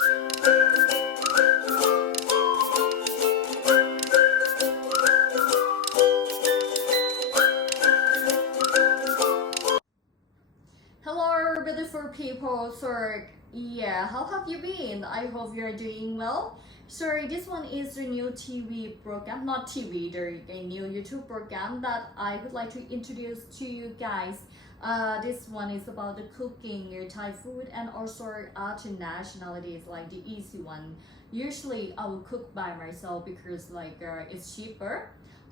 Hello, beautiful people. So, yeah, how have you been? I hope you're doing well. So, this one is a new TV program, not TV, there's a new YouTube program that I would like to introduce to you guys. This one is about the cooking Thai food and also other nationalities, like the easy one. Usually, I will cook by myself because it's cheaper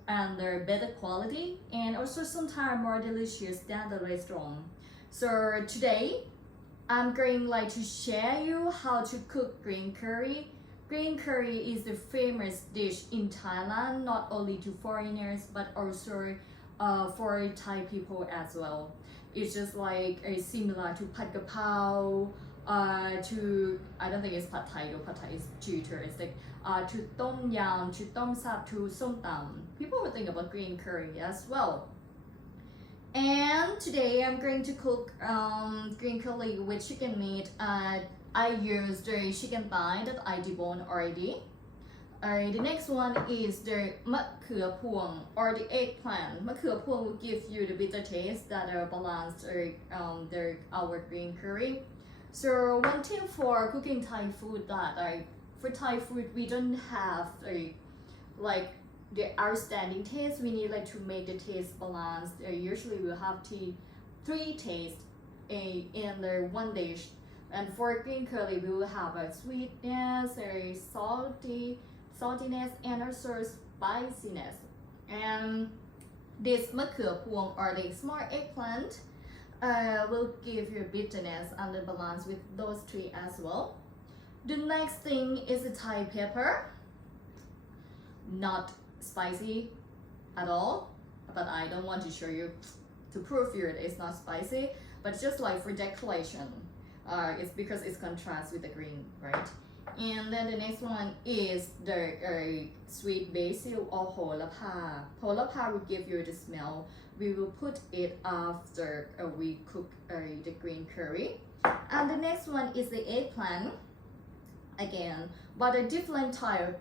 and they're better quality and also sometimes more delicious than the restaurant. So today I'm going to share you how to cook green curry. Green curry is the famous dish in Thailand, not only to foreigners but also for Thai people as well. It's just similar to pad kapao, to I don't think it's pad Thai though. Pad Thai is too touristic. To tom yam, to tom sap, to som tam. People would think about green curry as well. And today I'm going to cook green curry with chicken meat. I used the chicken thigh that I deboned already. The next one is the mak khua puang or the eggplant. Mak khua puang will give you the bitter taste that are balanced our green curry. So one tip for cooking Thai food that for Thai food we don't have the outstanding taste. We need to make the taste balanced. Usually we'll have three tastes in the one dish. And for green curry, we will have a sweetness, a saltiness, and also spiciness. And this mak khua puang or the small eggplant will give you bitterness and the balance with those three as well. The next thing is the Thai pepper. Not spicy at all, but I don't want to show you to prove you it's not spicy, but just for decoration. It's because it's contrasts with the green, right? And then the next one is the sweet basil or holapa. Holapa will give you the smell. We will put it after we cook the green curry. And the next one is the eggplant again, but a different type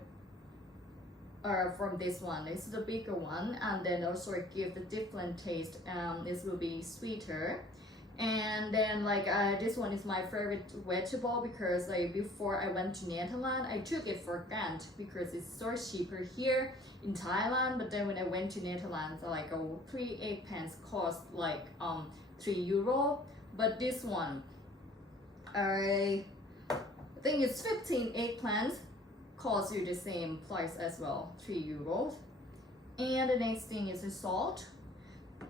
from this one. This is the bigger one, and then also give the different taste. This will be sweeter. And then this one is my favorite vegetable because before I went to Netherlands I took it for granted because it's so cheaper here in Thailand, but then when I went to Netherlands 3 eggplants cost €3, but this one I think it's 15 eggplants cost you the same price as well, €3. And the next thing is the salt.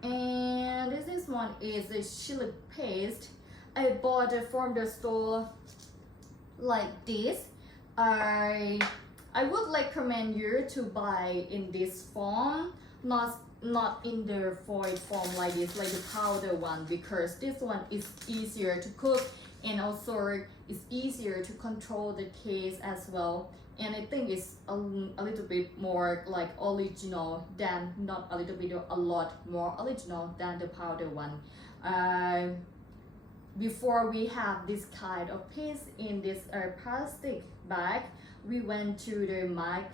And this one is a chili paste. I bought it from the store like this. I would recommend you to buy in this form, not in the foil form like this, like the powder one, because this one is easier to cook and also it's easier to control the taste as well. And I think it's a little bit more original than, not a little bit, a lot more original than the powder one. Before we have this kind of paste in this plastic bag, we went to the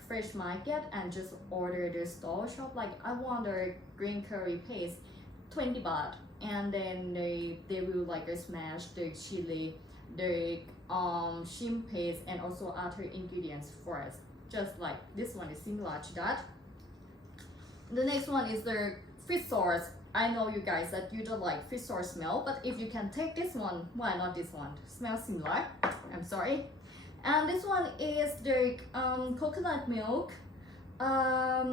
fresh market and just ordered the store shop I want a green curry paste, 20 baht, and then they will smash the chili, the shrimp paste, and also other ingredients for us, just like this one is similar to that. The next one is the fish sauce. I know you guys that you don't like fish sauce smell, but if you can take this one, why not this one? Smells similar, I'm sorry. And this one is the coconut milk. I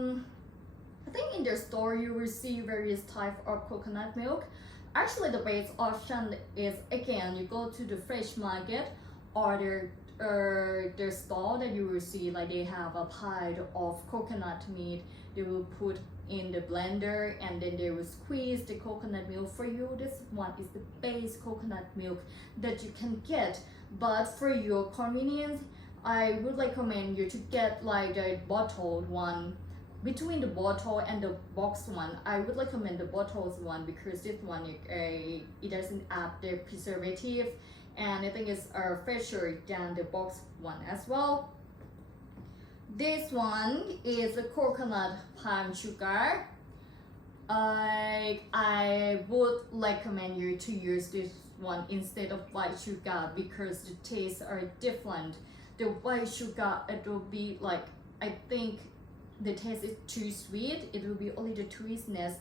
think in the store you will see various types of coconut milk. Actually, the best option is, again, you go to the fresh market or the store that you will see they have a pile of coconut meat. They will put in the blender and then they will squeeze the coconut milk for you. This one is the base coconut milk that you can get, but for your convenience I would recommend you to get the bottled one. Between the bottle and the box one, I would recommend the bottles one because this one it doesn't add the preservative and I think it's fresher than the box one as well. This one is a coconut palm sugar. I would recommend you to use this one instead of white sugar because the tastes are different. The white sugar, it will be like, I think the taste is too sweet. It will be only the sweetness.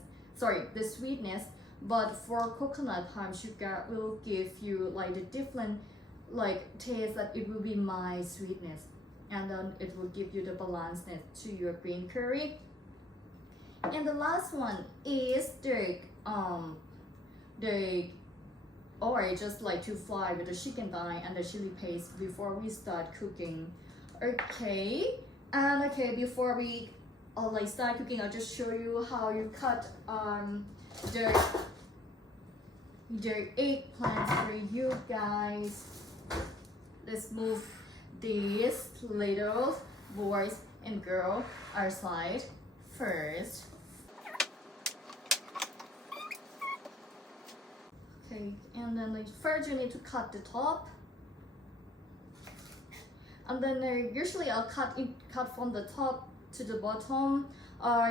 But for coconut palm sugar will give you like the different like taste, that it will be mild sweetness, and then it will give you the balanceness to your green curry. And the last one is I just like to fry with the chicken thigh and the chili paste before we start cooking. Okay, and before we start cooking, I'll just show you how you cut the eggplants for you guys. Let's move these little boys and girl aside first. Okay, and then first you need to cut the top, and then usually I'll cut from the top to the bottom.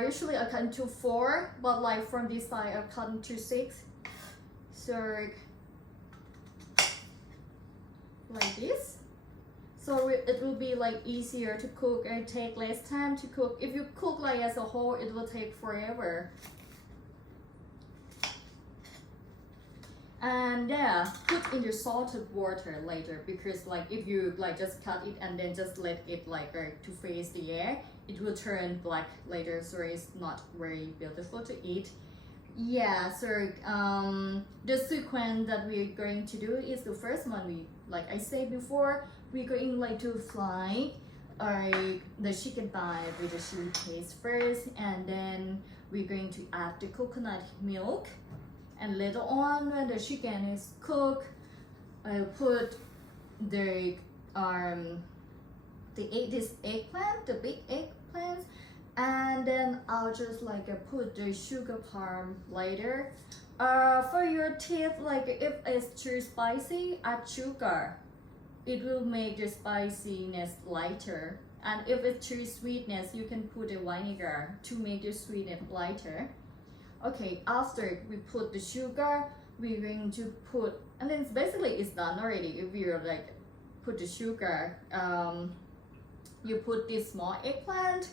Usually I cut into 4, but like from this side I cut into 6. So like this. So it will be like easier to cook and take less time to cook. If you cook like as a whole, it will take forever. And yeah, put in your salted water later, because like if you like just cut it and then just let it like to face the air, it will turn black later, so it's not very beautiful to eat. Yeah, so the sequence that we're going to do is the first one. We, like I said before, we're going like to fry the chicken thigh with the chili paste first, and then we're going to add the coconut milk. And later on, when the chicken is cooked, I'll put the eggplant, the big eggplants, and then I'll just like put the sugar palm later. For your tip, like if it's too spicy, add sugar. It will make the spiciness lighter. And if it's too sweetness, you can put a vinegar to make the sweetness lighter. Okay, after we put the sugar, we're going to put, and then basically it's done already. If you like put the sugar, you put this small eggplant,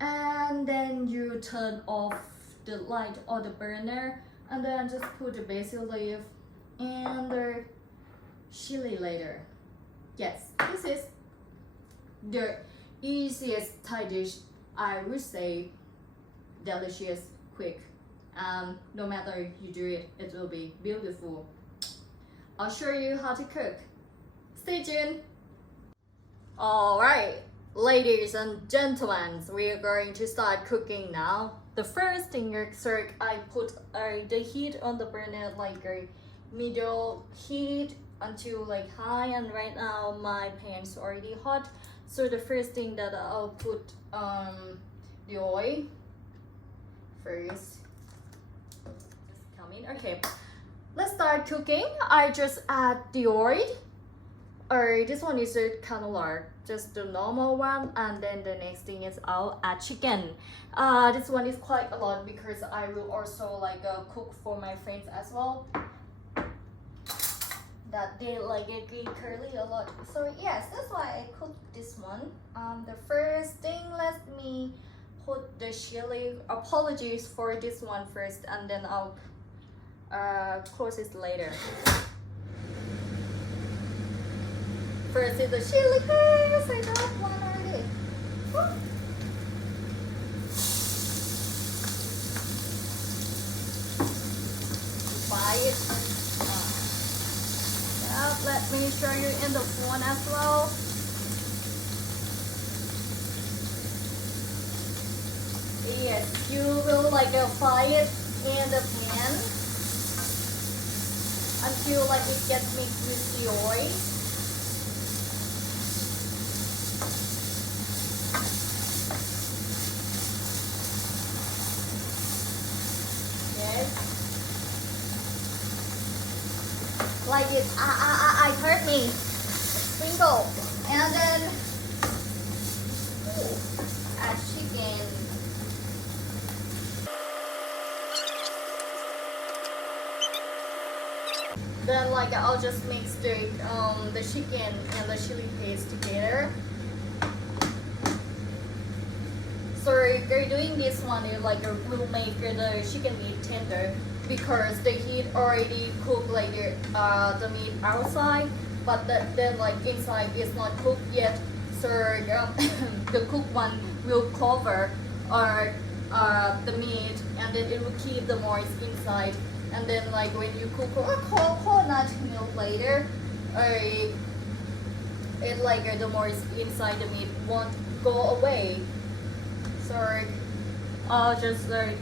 and then you turn off the light or the burner, and then just put the basil leaf and the chili later. Yes, this is the easiest Thai dish, I would say. Delicious, quick. No matter you do it, it will be beautiful. I'll show you how to cook. Stay tuned. Alright, ladies and gentlemen, we are going to start cooking now. The first thing is I put the heat on the burner like a middle heat until like high, and right now my pan's already hot. So the first thing that I'll put the oil first. Okay, let's start cooking. I just add the oil. This one is a canola, just the normal one, and then the next thing is I'll add chicken. This one is quite a lot because I will also like cook for my friends as well, that they like a green curry a lot. So yes, that's why I cooked this one. The first thing, let me put the chili. Apologies for this one first, and then I'll close it later. First is the chili paste. I got one already. Woo. Buy it. Yeah, let me show you in the phone as well. Yes, you will like fry it in the pan until like it gets mixed with the oil. Yes. like it. I hurt me. Sprinkle, and then add chicken. Then like I'll just mix the chicken and the chili paste together. So if you're doing this one, you like will make the chicken meat tender because the heat already cooked like the meat outside, but then like inside is not cooked yet. So the cooked one will cover the meat, and then it will keep the moist inside. And then like when you cook coconut milk later, it like the moist inside the meat won't go away. So I'll just like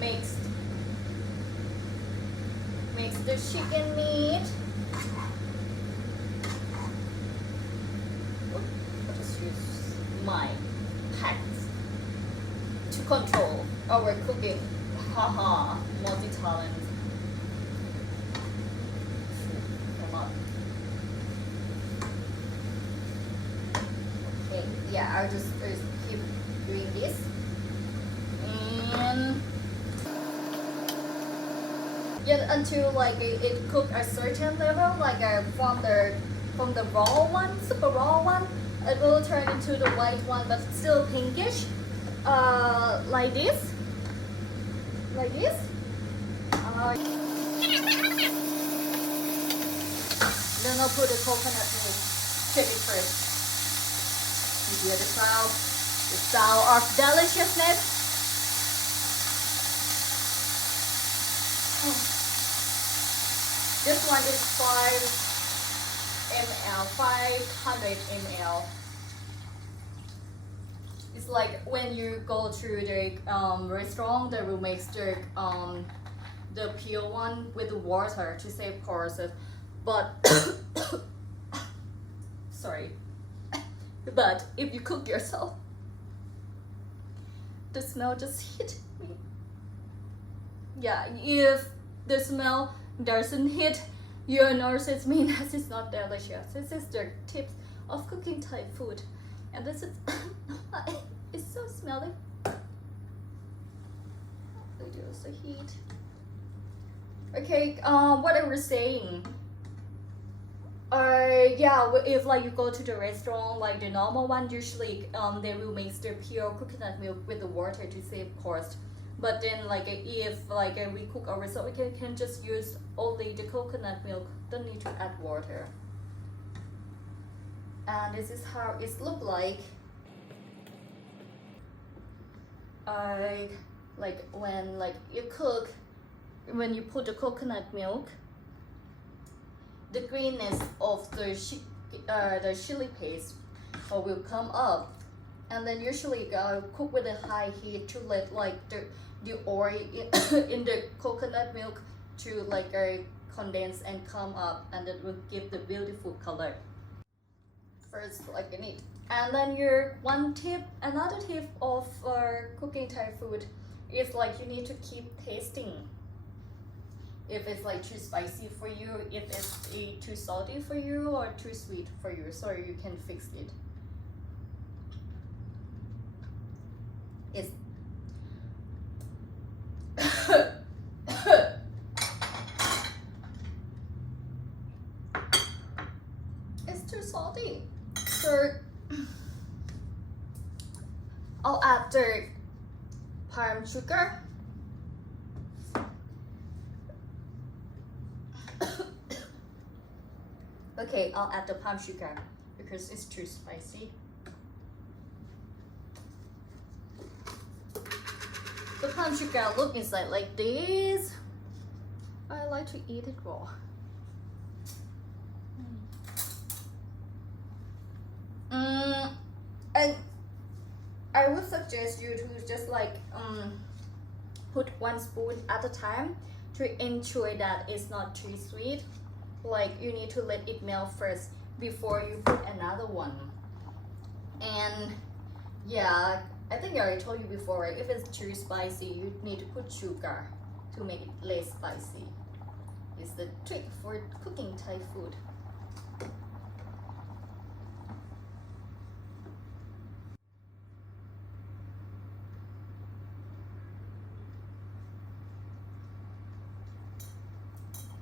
mix the chicken meat. I'll just use my hands to control our cooking. Haha, multi-talent. Come on. Okay, yeah, I'll just keep doing this. And yeah, until like it cook a certain level, like from the raw one, super raw one, it will turn into the white one, but still pinkish. Like this. Like this. Then I'll put the coconut milk. Check it first. You hear the sound of deliciousness. This one is 500 ml. It's like when you go to the restaurant, they will make the pure one with the water to save costs. But sorry, but if you cook yourself, the smell just hit me. Yeah, if the smell doesn't hit your nose, it means it's not delicious. This is the tips of cooking Thai food, and this is it's so smelly. Reduce the heat. Okay, what I was saying. Yeah, if like you go to the restaurant, like the normal one, usually they will mix the pure coconut milk with the water to save cost. But then like if like we cook ourselves, we can just use only the coconut milk. Don't need to add water. And this is how it look like. Like when like you cook, when you put the coconut milk, the greenness of the chili paste will come up, and then usually cook with a high heat to let like the oil in the coconut milk to like condense and come up, and it will give the beautiful color. First, like in it. And then another tip of cooking Thai food is like you need to keep tasting. If it's like too spicy for you, if it's too salty for you, or too sweet for you, so you can fix it. It's it's too salty. So I'll add the palm sugar. Okay, I'll add the palm sugar because it's too spicy. The palm sugar look inside like this. I like to eat it raw. And I would suggest you to just like put 1 spoon at a time to ensure that it's not too sweet. Like you need to let it melt first before you put another one. And yeah, I think I already told you before, right? If it's too spicy, you need to put sugar to make it less spicy. is the trick for cooking Thai food.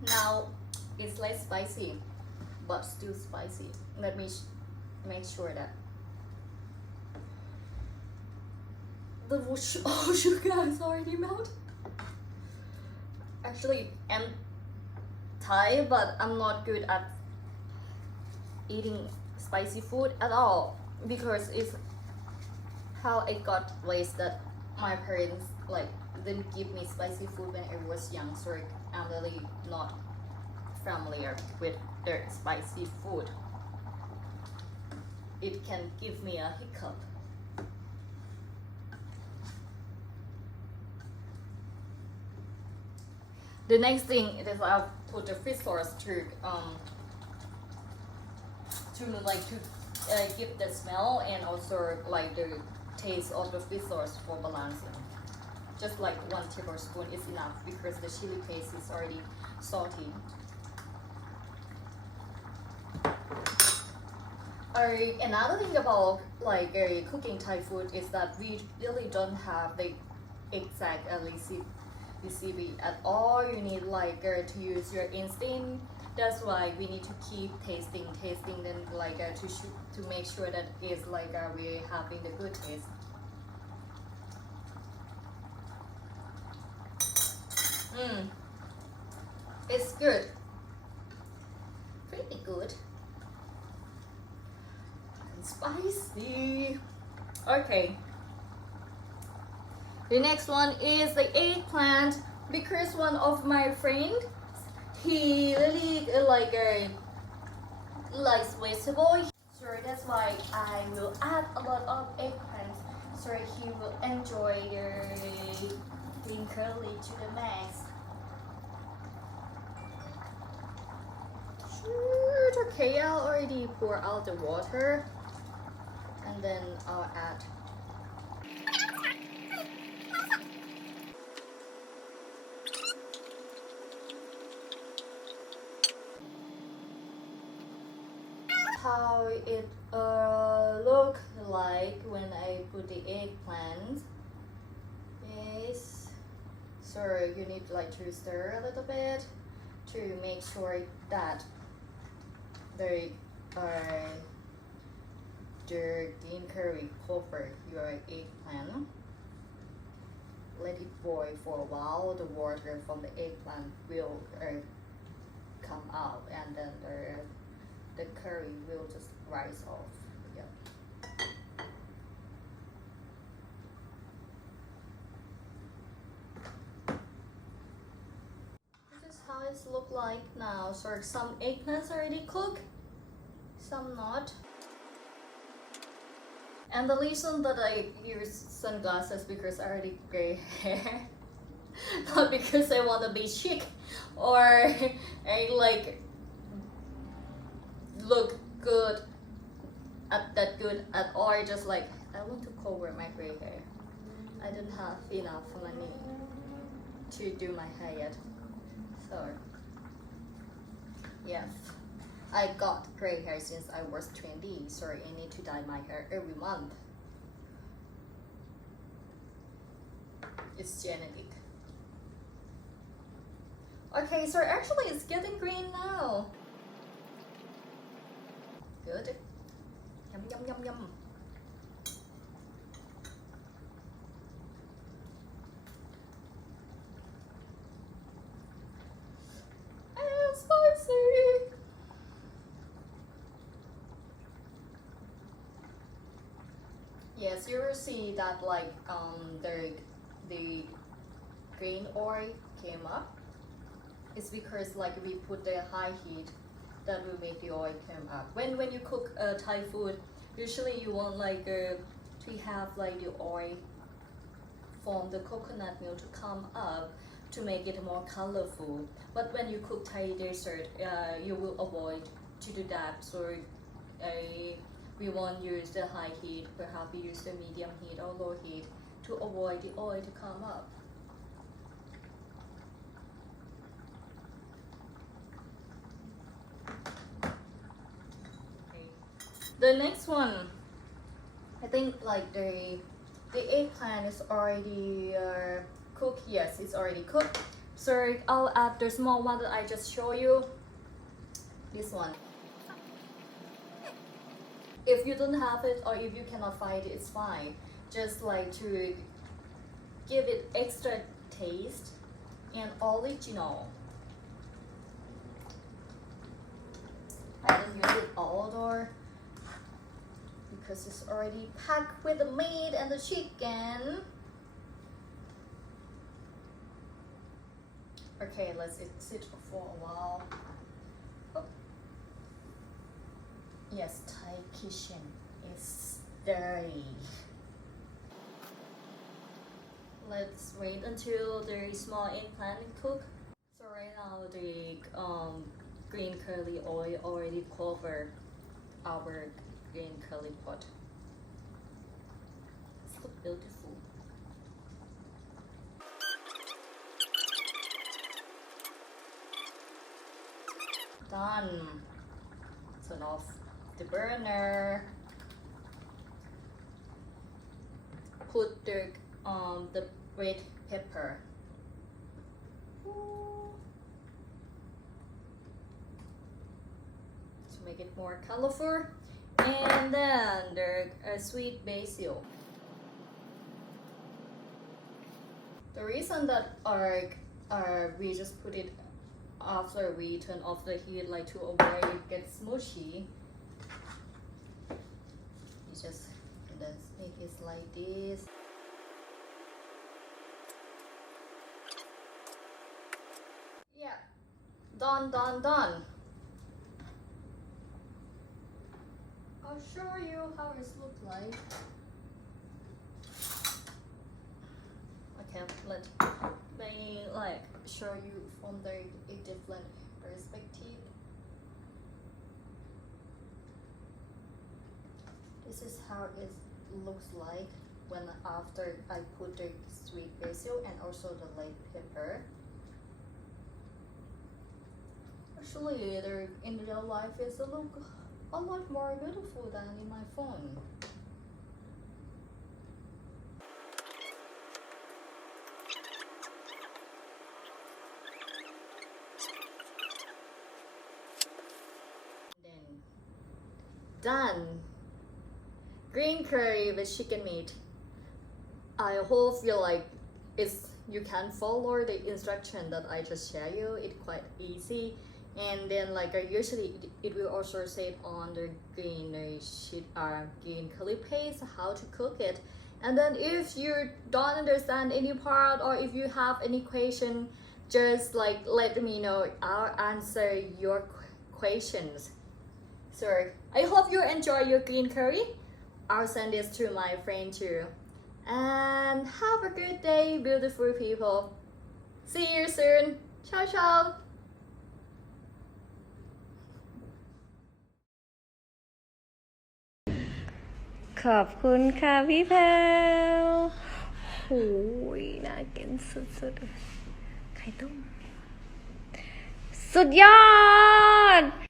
Now it's less spicy, but still spicy. Let me make sure that the sugar is already melted. Actually, I'm Thai, but I'm not good at eating spicy food at all because it's how I got raised that my parents like didn't give me spicy food when I was young, so I'm really not familiar with their spicy food. It can give me a hiccup. The next thing is I'll put the fish sauce to give the smell and also like the taste of the fish sauce for balancing. Just like 1 tablespoon is enough because the chili paste is already salty. Another thing about like cooking Thai food is that we really don't have the exact recipe at all. You need like to use your instinct. That's why we need to keep tasting, then like to make sure that it's like we're having the good taste. It's good, pretty good, and spicy. Okay. The next one is the eggplant because one of my friends, he really likes vegetable, so that's why I will add a lot of eggplants so he will enjoy the green curly to the max. Okay, I'll already pour out the water and then I'll add how it look like when I put the eggplant. Yes, so you need like to stir a little bit to make sure that the green curry cover your eggplant. Let it boil for a while. The water from the eggplant will come out, and then the curry will just rise off. Yeah. This is how it looks like now. So some eggplants already cooked, some not. And the reason that I use sunglasses because I already gray hair, not because I want to be chic or I like look good at all. I just like I want to cover my gray hair. I don't have enough money to do my hair yet, so yes. I got gray hair since I was 20, so I need to dye my hair every month. It's genetic. Okay, so actually it's getting green now. Good. Yum yum yum yum. And spicy. Yes, you will see that like the green oil came up. It's because like we put the high heat that will make the oil come up. When you cook Thai food, usually you want like to have like the oil from the coconut milk to come up to make it more colorful. But when you cook Thai dessert, you will avoid to do that. So we won't use the high heat, perhaps we use the medium heat or low heat to avoid the oil to come up. The next one, I think like the eggplant is already cooked. Yes, it's already cooked. So I'll add the small one that I just showed you. This one. If you don't have it or if you cannot find it, it's fine. Just like to give it extra taste and original. I don't use it all though because it's already packed with the meat and the chicken. Okay, let's sit for a while. Oh. Yes, Thai kitchen is dirty. Let's wait until the small eggplant cook. So right now the green curly oil already covered our green curly pot. It's so beautiful. Done. Turn off the burner. Put the red pepper. To make it more colorful. And then the sweet basil. The reason that we just put it after we turn off the heat, like to avoid it gets mushy. You just make it like this. Yeah, done. I'll show you how it looks like. Okay, let me like show you from a different perspective. This is how it looks like when after I put the sweet basil and also the light pepper. Actually, in real life, it's look a lot more beautiful than in my phone. Then done. Green curry with chicken meat. I hope you like you can follow the instruction that I just share you. It's quite easy. And then like usually it will also say on the green curly paste how to cook it. And then if you don't understand any part or if you have any question, just like let me know. I'll answer your questions. So I hope you enjoy your green curry. I'll send this to my friend too. And have a good day, beautiful people. See you soon. Ciao, ciao. ขอบคุณค่ะพี่แพลวโหยน่ากินสุดๆไข่ต้มสุดยอด